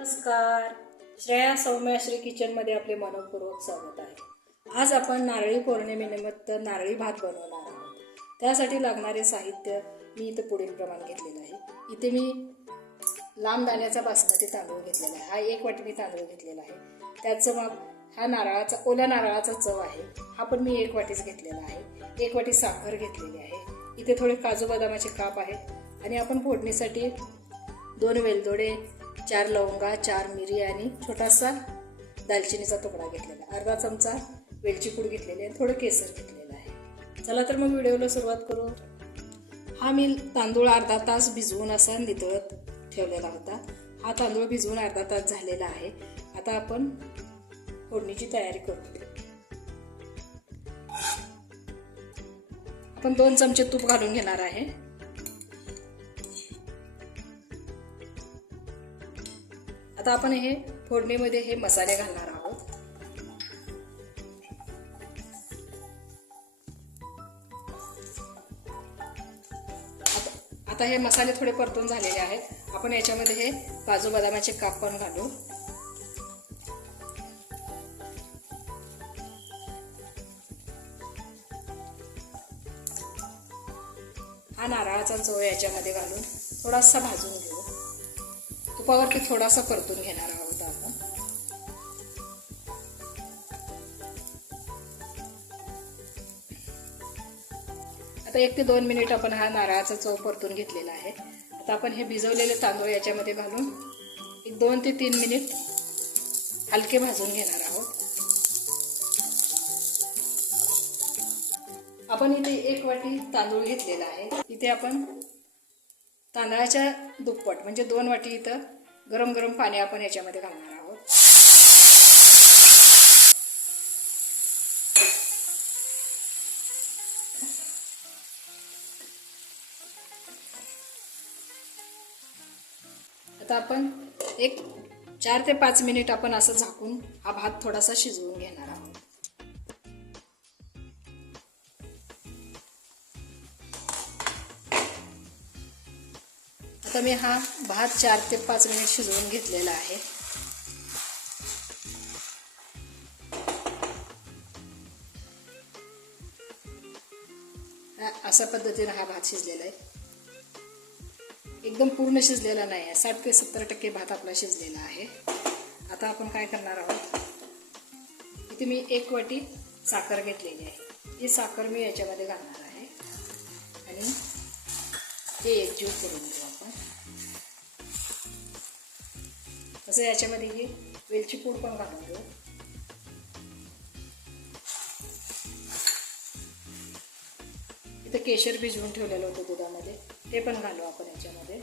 नमस्कार. श्रेया सौम्याश्री किचनमध्ये आपले मनपूर्वक स्वागत आहे. आज आपण नारळी पौर्णिमेनिमित्त नारळी भात बनवणार आहोत. त्यासाठी लागणारे साहित्य मी इथं पुढीलप्रमाणे घेतलेलं आहे. इथे मी लांब दाण्याचा बासमती तांदूळ घेतलेला आहे. हा एक वाटी मी तांदूळ घेतलेला आहे. त्याचं मग हा नारळाचा ओल्या नारळाचा चव आहे. हा पण मी एक वाटीच घेतलेला आहे. एक वाटी साखर घेतलेली आहे. इथे थोडे काजू बदामाचे काप आहेत. आणि आपण फोडणीसाठी दोन वेलदोडे चार लवंगा चार मिरी आणि छोटासा दालचिनीचा तुकडा घेतलेला अर्धा चमचा वेलची पूड घेतलेली आहे. थोडं केसर घेतलेलं आहे. चला तर मग व्हिडिओला सुरुवात करू. हा मी तांदूळ अर्धा तास भिजवून असा नितळत ठेवलेला होता. हा तांदूळ भिजवून अर्धा तास झालेला आहे. आता आपण फोडणीची तयारी करू. आपण दोन चमचे तूप घालून घेणार आहे. आता आपण हे फोडणीमध्ये हे मसाले घालणार आहोत. आता- हे मसाले थोडे परतून झालेले आहेत. आपण याच्यामध्ये हे काजू बदामाचे काप पण घालू. हा नारळाचा चव याच्यामध्ये घालून थोडासा भाजून घेऊ. तुपावरती थोडासा परतून घेणार आहोत आपण. आता एक ते दोन मिनिट आपण हा नारळाचा चव परतून घेतलेला आहे. आता आपण हे भिजवलेले तांदूळ याच्यामध्ये घालून एक दोन ते तीन मिनिट हलके भाजून घेणार आहोत. आपण इथे एक वाटी तांदूळ घेतलेला आहे. इथे आपण तांदळाच्या दुप्पट म्हणजे दोन वाटी इथं गरम गरम पाणी आपण याच्यामध्ये घालणार आहोत. आता आपण एक चार ते पाच मिनिट आपण असं झाकून हा भात थोडासा शिजवून घेणार आता मी हा भात चार ते पाच मिनिट शिजवून घेतलेला आहे. अशा पद्धतीने हा भात शिजलेला आहे. एकदम पूर्ण शिजलेला नाही आहे. साठ ते सत्तर टक्के भात आपला शिजलेला आहे. आता आपण काय करणार आहोत? इथे मी एक वाटी साखर घेतलेली आहे. ही साखर मी याच्यामध्ये घालणार आहे. आणि ते एकजीव करून घेऊ. तसं याच्यामध्ये ही वेलची पूड पण घालून घेऊ इथं केशर भिजवून ठेवलेलं होतं दुधामध्ये. ते पण घालू आपण याच्यामध्ये.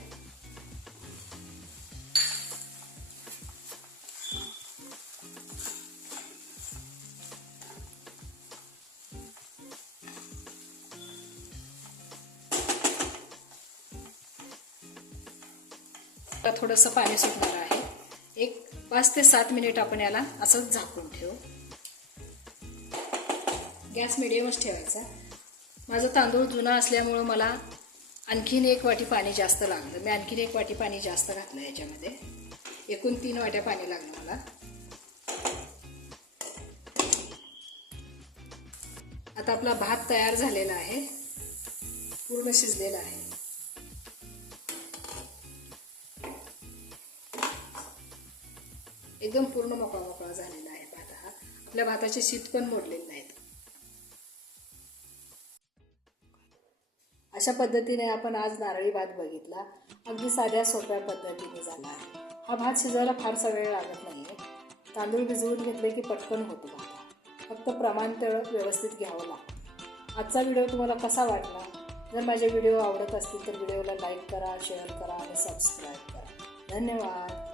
थोडंसं पाणी सुटणार आहे. एक पाच ते सात मिनिट आपण याला असंच झाकून ठेवू. गॅस मिडियमच ठेवायचा. माझा तांदूळ जुना असल्यामुळं मला आणखीन एक वाटी पाणी जास्त लागलं. मी आणखीन एक वाटी पाणी जास्त घातलं याच्यामध्ये. एकूण तीन वाट्या पाणी लागलं मला. आता आपला भात तयार झालेला आहे. पूर्ण शिजलेला आहे. एकदम पूर्ण मोकळा मोकळा झालेला आहे भात हा. आपल्या भाताचे शीत पण मोडलेले नाहीत. अशा पद्धतीने आपण आज नारळी भात बघितला. अगदी साध्या सोप्या पद्धतीने झाला आहे. हा भात शिजायला फारसा वेळ लागत नाही आहे तांदूळ भिजवून घेतले की पटकन होतो भात फक्त प्रमाण तेवढं व्यवस्थित घ्यावं लागतं. आजचा व्हिडिओ तुम्हाला कसा वाटला? जर माझे व्हिडिओ आवडत असतील तर व्हिडिओला लाईक करा शेअर करा आणि सबस्क्राईब करा. धन्यवाद.